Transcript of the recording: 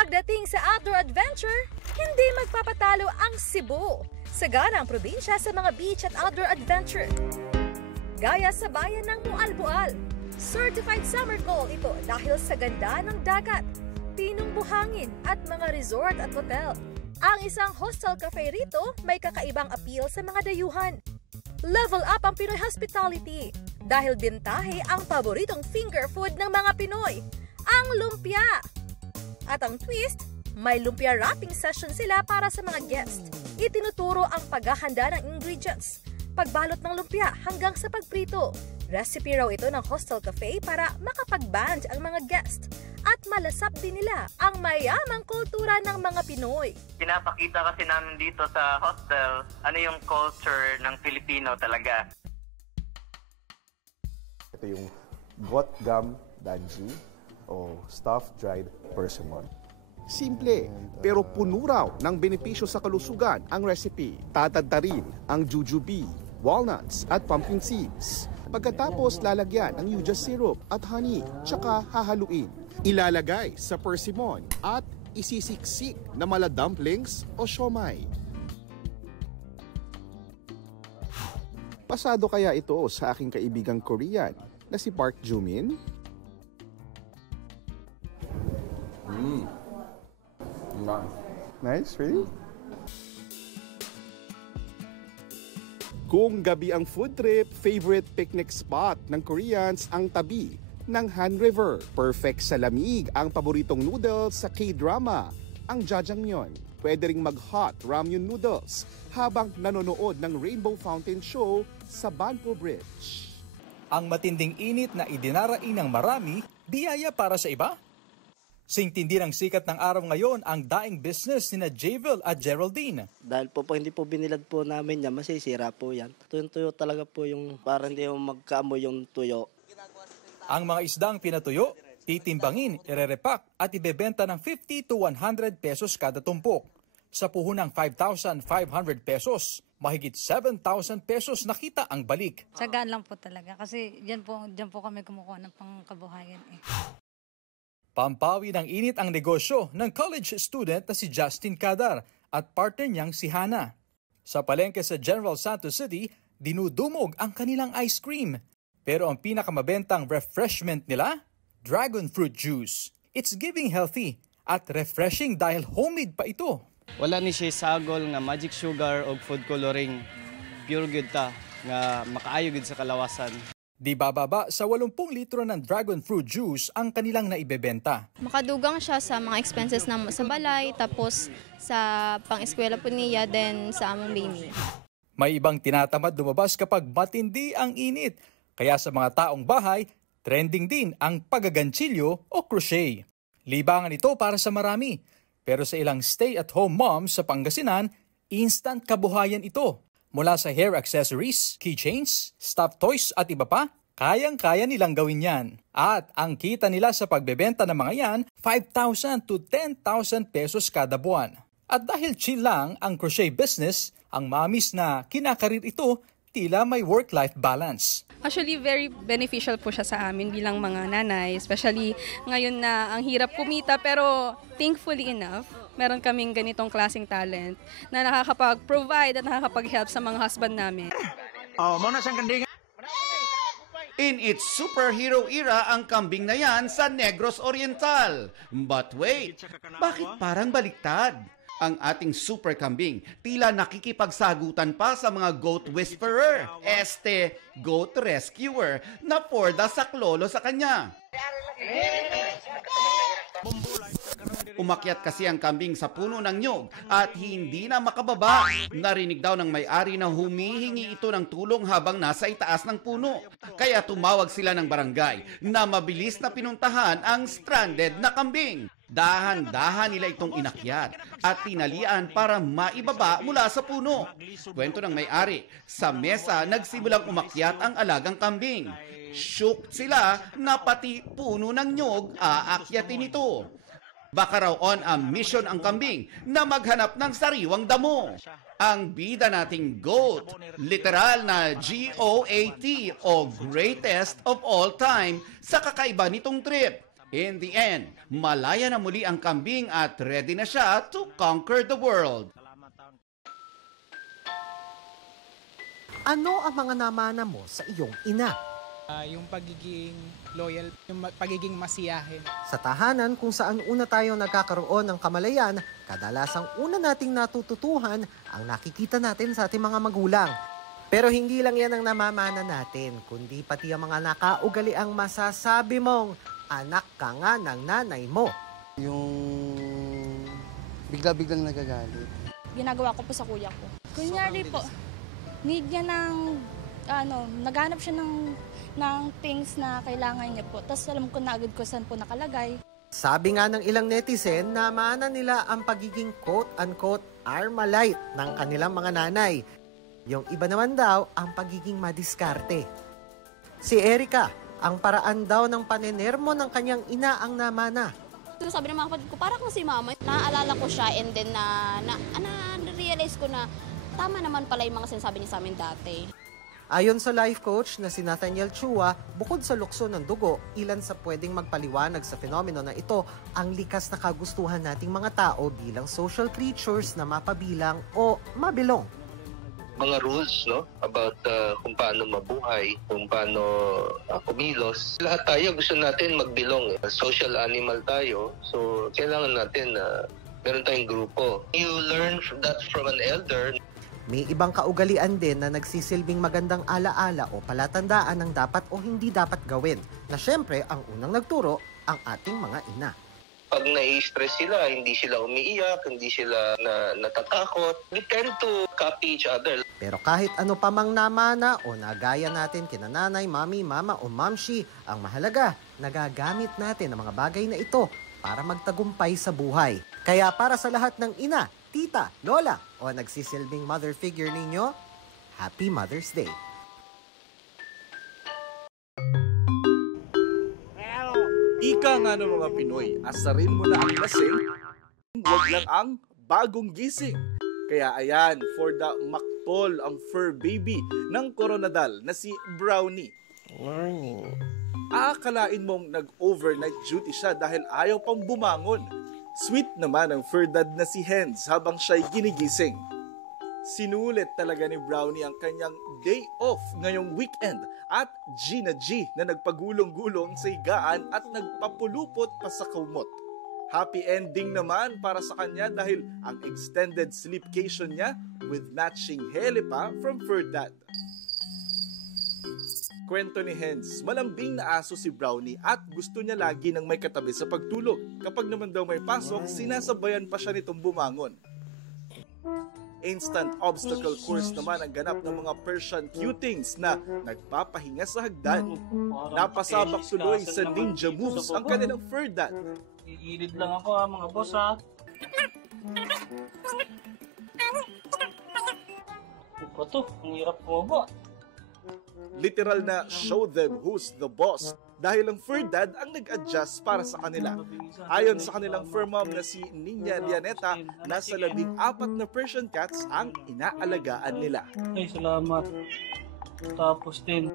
Pagdating sa outdoor adventure, hindi magpapatalo ang Cebu. Sagana ang probinsya sa mga beach at outdoor adventure. Gaya sa bayan ng Mualbual. Certified summer goal ito dahil sa ganda ng dagat, pinong buhangin at mga resort at hotel. Ang isang hostel cafe rito may kakaibang appeal sa mga dayuhan. Level up ang Pinoy hospitality dahil bintahe ang paboritong finger food ng mga Pinoy, ang lumpia. At ang twist, may lumpia wrapping session sila para sa mga guest. Itinuturo ang paghahanda ng ingredients, pagbalot ng lumpia hanggang sa pagprito. Recipe raw ito ng hostel cafe para makapag-band ang mga guest at malasap din nila ang mayamang kultura ng mga Pinoy. Pinapakita kasi namin dito sa hostel ano yung culture ng Filipino talaga. Ito yung got gum danji o stuffed dried persimmon. Simple, pero puno raw ng benepisyo sa kalusugan ang recipe. Tatadta rin ang jujube, walnuts at pumpkin seeds. Pagkatapos lalagyan ang yuja syrup at honey, tsaka hahaluin. Ilalagay sa persimmon at isisiksik na mala dumplings o siomai. Pasado kaya ito sa aking kaibigang Korean na si Park Jumin? Nice, really? Kung gabi ang food trip, favorite picnic spot ng Koreans ang tabi ng Han River. Perfect sa lamig ang paboritong noodles sa K-drama, ang jjajangmyeon. Pwede ring mag-hot ramyun noodles habang nanonood ng Rainbow Fountain Show sa Banpo Bridge. Ang matinding init na idinaraing ng marami, biyaya para sa iba. Singtindi ng sikat ng araw ngayon ang daing business ni na Javel at Geraldine. Dahil po hindi po binilad po namin yan, masisira po yan. Tuyo talaga po yung para hindi magkaamoy yung tuyo. Ang mga isdang pinatuyo, titimbangin, irerepak at ibebenta ng 50 to 100 pesos kada tumpok. Sa puhunang 5,500 pesos, mahigit 7,000 pesos nakita ang balik. Tsagaan lang po talaga kasi diyan po kami kumukuha ng pangkabuhayan eh. Pampawi ng init ang negosyo ng college student na si Justin Cadar at partner niyang si Hannah. Sa palengke sa General Santos City, dinudumog ang kanilang ice cream. Pero ang pinakamabentang refreshment nila, dragon fruit juice. It's giving healthy at refreshing dahil homemade pa ito. Wala ni siya sagol nga magic sugar o food coloring. Pure good ta nga makaayo gud sa kalawasan. Di bababa sa 80 litro ng dragon fruit juice ang kanilang naibebenta. Makadugang siya sa mga expenses na sa balay, tapos sa pang-eskwela po niya, then sa among baby. May ibang tinatamad lumabas kapag matindi ang init. Kaya sa mga taong bahay, trending din ang pagaganchilyo o crochet. Libangan ito para sa marami. Pero sa ilang stay-at-home moms sa Pangasinan, instant kabuhayan ito. Mula sa hair accessories, keychains, stuffed toys at iba pa, kayang-kaya nilang gawin yan. At ang kita nila sa pagbebenta ng mga yan, 5,000 to 10,000 pesos kada buwan. At dahil chill lang ang crochet business, ang mamis na kinakarir ito, tila may work-life balance. Actually, very beneficial po siya sa amin bilang mga nanay, especially ngayon na ang hirap kumita, pero thankfully enough, meron kaming ganitong klaseng talent na nakakapag-provide at nakakapag-help sa mga husband namin. In its superhero era ang kambing na yan sa Negros Oriental. But wait, bakit parang baliktad? Ang ating super kambing tila nakikipagsagutan pa sa mga goat whisperer, goat rescuer na porda saklolo sa kanya. Umakyat kasi ang kambing sa puno ng nyog at hindi na makababa. Narinig daw ng may-ari na humihingi ito ng tulong habang nasa itaas ng puno. Kaya tumawag sila ng barangay na mabilis na pinuntahan ang stranded na kambing. Dahan-dahan nila itong inakyat at tinalian para maibaba mula sa puno. Kwento ng may-ari, sa mesa nagsimulang umakyat ang alagang kambing. Shook sila na pati puno ng nyog aakyatin ito. Baka raw on a mission ang kambing na maghanap ng sariwang damo. Ang bida nating goat, literal na GOAT o greatest of all time sa kakaiba nitong trip. In the end, malaya na muli ang kambing at ready na siya to conquer the world. Ano ang mga namana mo sa iyong ina? Yung pagiging loyal, yung pagiging masiyahin. Sa tahanan kung saan una tayo nagkakaroon ng kamalayan, kadalasang una nating natututuhan ang nakikita natin sa ating mga magulang. Pero hindi lang yan ang namamana natin, kundi pati ang mga nakaugali ang masasabi mong anak ka nga ng nanay mo. Yung bigla-biglang nagagalit. Ginagawa ko po sa kuya ko. Kunyari po, need niya ng, naghanap siya ng things na kailangan niya po. Tapos alam ko na agad ko saan po nakalagay. Sabi nga ng ilang netizen, namana nila ang pagiging quote-unquote Armalite ng kanilang mga nanay. Yung iba naman daw ang pagiging madiskarte. Si Erica, ang paraan daw ng panenermo ng kanyang ina ang namana. Sabi ng mga kapatid ko, parang si mama, naaalala ko siya and then na-realize ko na tama naman pala yung mga sinasabi niya sa amin dati. Ayon sa life coach na si Nathaniel Chua, bukod sa lukso ng dugo, ilan sa pwedeng magpaliwanag sa fenomeno na ito ang likas na kagustuhan nating mga tao bilang social creatures na mapabilang o mabilong. Mga rules, no, about kung paano mabuhay, kung paano kumilos. Lahat tayo gusto natin magbilong. Social animal tayo, so kailangan natin na meron tayong grupo. You learn that from an elder. May ibang kaugalian din na nagsisilbing magandang alaala o palatandaan ng dapat o hindi dapat gawin, na syempre ang unang nagturo ang ating mga ina. Pag nai-stress sila, hindi sila umiiyak, hindi sila natatakot. We tend to copy each other. Pero kahit ano pa mang namana o nagaya natin kina nanay, mami, mama o mamshi, ang mahalaga, nagagamit natin ang mga bagay na ito para magtagumpay sa buhay. Kaya para sa lahat ng ina, tita, lola o nagsisilbing mother figure ninyo, Happy Mother's Day! Ika nga ng mga Pinoy, asarin mo na ang lasing, huwag lang ang bagong gising. Kaya ayan, for the Mactol, ang fur baby ng Coronadal na si Brownie. Morning. Aakalain mong nag-overnight duty siya dahil ayaw pang bumangon. Sweet naman ang fur dad na si Hens habang siya'y ginigising. Sinulit talaga ni Brownie ang kanyang day off ngayong weekend at Gina G na nagpagulong-gulong sa higaan at nagpapulupot pa sa kumot. Happy ending naman para sa kanya dahil ang extended sleepcation niya with matching hele pa from Fur Dad. Kwento ni Hens, malambing na aso si Brownie at gusto niya lagi ng may katabi sa pagtulog. Kapag naman daw may pasok, sinasabayan pa siya nitong bumangon. Instant obstacle course naman ang ganap ng mga Persian cutings na nagpapahinga sa hagdan. Napasabak tuloy sa ninja moves ang kanilang fur dad. Iilid lang ako mga boss ha. Ito to, ang hirap po ba? Literal na show them who's the boss dahil ang fur dad ang nag-adjust para sa kanila. Ayon sa kanilang fur mom na si Niña Lianeta, nasa 14 na Persian cats ang inaalagaan nila. Ay, salamat. Tapos din.